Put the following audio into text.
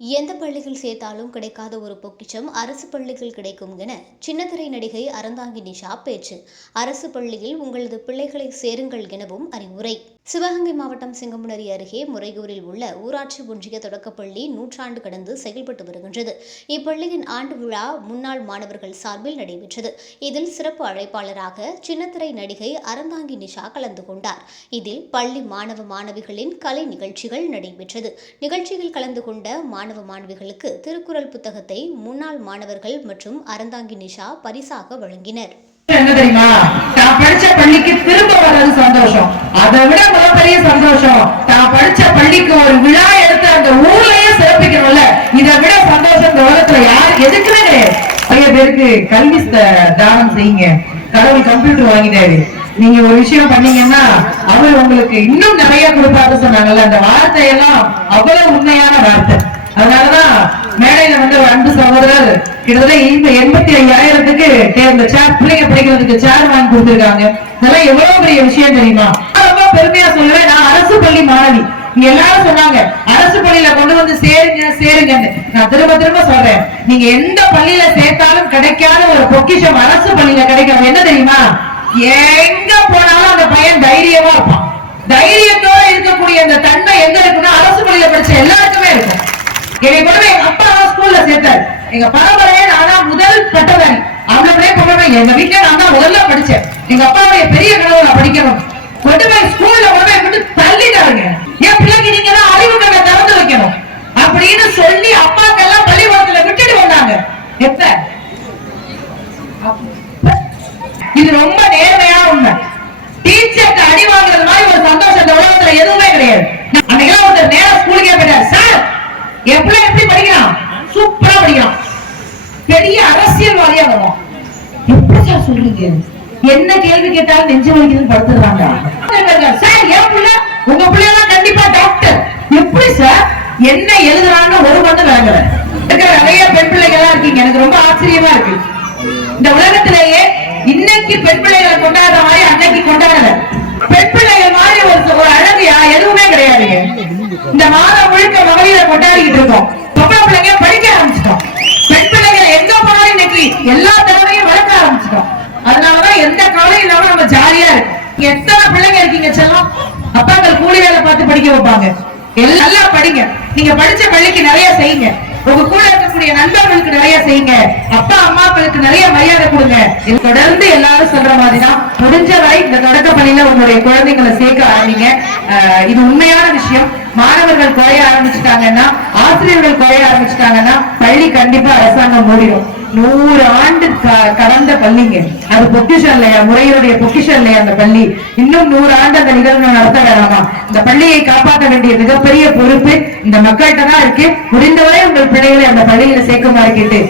எந்த பள்ளியில் சேர்த்தாலும் கிடைக்காத ஒரு பொக்கிஷம் அரசு பள்ளியில் கிடைக்கும் என சின்னத்திரை நடிகை அறந்தாங்கி நிஷா பேச்சு. அரசு பள்ளியில் உங்களது பிள்ளைகளை சேருங்கள் எனவும் அறிவுரை. சிவகங்கை மாவட்டம் சிங்கமுனரி அருகே முறையூரில் உள்ள ஊராட்சி ஒன்றிய தொடக்கப்பள்ளி 100 ஆண்டு கடந்து செயல்பட்டு வருகின்றது. இப்பள்ளியின் ஆண்டு விழா முன்னாள் மாணவர்கள் சார்பில் நடைபெற்றது. இதில் சிறப்பு அழைப்பாளராக சின்னத்திரை நடிகை அறந்தாங்கி நிஷா கலந்து கொண்டார். இதில் பள்ளி மாணவ மாணவிகளின் கலை நிகழ்ச்சிகள் நடைபெற்றது. நிகழ்ச்சியில் கலந்து கொண்ட மாணவ மாணவிகளுக்கு திருக்குறள் புத்தகத்தை முன்னாள் மாணவர்கள் மற்றும் அறந்தாங்கி நிஷா பரிசாக வழங்கினர். என்ன தெரியுமா, தான் படிச்ச பள்ளிக்கு திரும்ப வர்றது சந்தோஷம். அதை விட மிகப்பெரிய சந்தோஷம் தான் படிச்ச பள்ளிக்கு ஒரு விழா எடுத்து அந்த ஊர்லயே சிறப்பிக்கணும்ல. இதை விட சந்தோஷம் இந்த உலகத்துல யார் எதுக்குமே கிடையாது. நிறைய பேருக்கு கல்வி தானம் செய்யுங்க. கடவுள் கம்ப்யூட்டர் வாங்கிட்டாரு, நீங்க ஒரு விஷயம் பண்ணீங்கன்னா அவர் உங்களுக்கு இன்னும் நிறைய கொடுப்பாரு சொன்னாங்கல்ல. அந்த வார்த்தையெல்லாம் அவ்வளவு உண்மையான வார்த்தை. அதனாலதான் மேடையில வந்து ஒரு அன்பு சகோதரர் கிட்டத்தட்ட 85,000க்கு இந்த சேர் பிள்ளைங்க படிக்கிறதுக்கு சேர் வாங்கி கொடுத்திருக்காங்க. இதெல்லாம் எவ்வளவு பெரிய விஷயம் தெரியுமா? ரொம்ப பெருமையா சொல்லுவேன். நான் அரசு பள்ளி மாணவி. நீங்க எல்லாரும் சொன்னாங்க அரசு பள்ளியில கொண்டு வந்து சேருங்கன்னு. நான் திரும்ப திரும்ப சொல்றேன், நீங்க எந்த பள்ளியில சேர்த்தாலும் கிடைக்காத ஒரு பொக்கிஷம் அரசு பள்ளியில கிடைக்கும். என்ன தெரியுமா? எங்க போனாலும் அந்த பையன் தைரியமா இருப்பான். தைரியத்தோட இருக்கக்கூடிய அந்த தன்மை எங்க இருக்குன்னா அரசு பள்ளியில படிச்ச எல்லாருக்குமே இருக்கும். என்னை கொண்டு எங்க அப்பா ஸ்கூல்ல சேர்த்தாரு. எங்க பரம்பரையே நான் தான் முதல் பட்டதாரி. அவ்வளவுமே போடுவேன். எங்க வீட்டுல நான் தான் முதல்ல படிச்சேன். எங்க அப்பாவுடைய பெரிய கனவு நான் படிக்கணும். கொண்டு போய் ஸ்கூல்ல கொண்டு போய் விட்டு தள்ளிட்டாருங்க. என் பிள்ளைக்கு நீங்க தான் அறிவு கண்ணை திறந்து வைக்கணும் அப்படின்னு சொல்லி அப்பாக்கெல்லாம் பள்ளிக்கூடத்துல விட்டுட்டு வந்தாங்க. எப்ப இது ரொம்ப நேர்மையான உண்மை. டீச்சருக்கு அடி வாங்குறது மாதிரி ஒரு சந்தோஷம் இந்த உலகத்துல எதுவுமே கிடையாது. அன்னைக்கு ஒருத்தர் நேரம் ஸ்கூலுக்கே போயிட்டார். சார் என் பிள்ளை எப்படி படிக்கிறான்? சூப்பரா படிக்கிறான். பெரிய அரசியல்வாதியா வருவான். எப்படி சார் சொல்றீங்க? என்ன கேள்வி கேட்டாலும் நெஞ்சு வலிக்குதுன்னு படுத்துறாங்க. சார் என் பிள்ளை உங்க பிள்ளைலாம் கண்டிப்பா டாக்டர். எப்படி சார்? என்ன எழுதுறான்னு ஒரு மணி விளங்கல. இருக்கிற நிறைய பெண் பிள்ளைகளா இருக்கீங்க. எனக்கு ரொம்ப ஆச்சரியமா இருக்கு. இந்த உலகத்திலேயே இன்னைக்கு பெண் பிள்ளைகளை கொண்டாடுற மாதிரி அன்னைக்கு கொண்டாடல. பெண் பிள்ளைகள் மாதிரி ஒரு அழகையா எதுவுமே கிடையாதுங்க. இந்த மாதம் முழுக்க மகளிரை கொண்டாடிக்கிட்டு இருக்கோம். பொம்பளை பிள்ளைங்க படிக்க ஆரம்பிச்சிட்டோம். பெண் பிள்ளைகள் எங்க போனாலும் இன்னைக்கு எல்லா திறமையும் வளர்க்க ஆரம்பிச்சிட்டோம். அதனாலதான் எந்த கவலையும் இல்லாம நம்ம ஜாலியா இருக்கு. எத்தனை பிள்ளைங்க இருக்கீங்க செல்லம்? அப்பாக்கள் கூலி வேலை பார்த்து படிக்க வைப்பாங்க. எல்லாம் படிங்க. நீங்க படிச்ச பள்ளிக்கு நிறைய செய்யுங்க. உங்க கூட இருக்கக்கூடிய நண்பர்களுக்கு நிறைய செய்யுங்க. அப்பா அம்மாக்களுக்கு நிறைய மரியாதை கொடுங்க. தொடர்ந்து எல்லாரும் சொல்ற மாதிரிதான் முடிஞ்சவரை இந்த தொடக்க பள்ளியில உங்களுடைய குழந்தைங்களை சேர்க்க ஆரம்பிங்க. இது உண்மையான விஷயம். மாணவர்கள் குறைய ஆரம்பிச்சுட்டாங்கன்னா, ஆசிரியர்கள் குறைய ஆரம்பிச்சுட்டாங்கன்னா பள்ளி கண்டிப்பா அரசாங்கம் மூடிடும். 100 ஆண்டு கடந்த பள்ளிங்க. அது பொக்கிஷம் இல்லையா? முறையுடைய பொக்கிஷம் இல்லையா? அந்த பள்ளி இன்னும் 100 ஆண்டு அந்த நிகழ்வு நடத்த வேணாமா? இந்த பள்ளியை காப்பாற்ற வேண்டிய மிகப்பெரிய பொறுப்பு இந்த மக்கள்கிட்ட தான் இருக்கு. முடிந்தவரை உங்கள் பிள்ளைகளை அந்த பள்ளியில சேர்க்குமாறு கேட்டு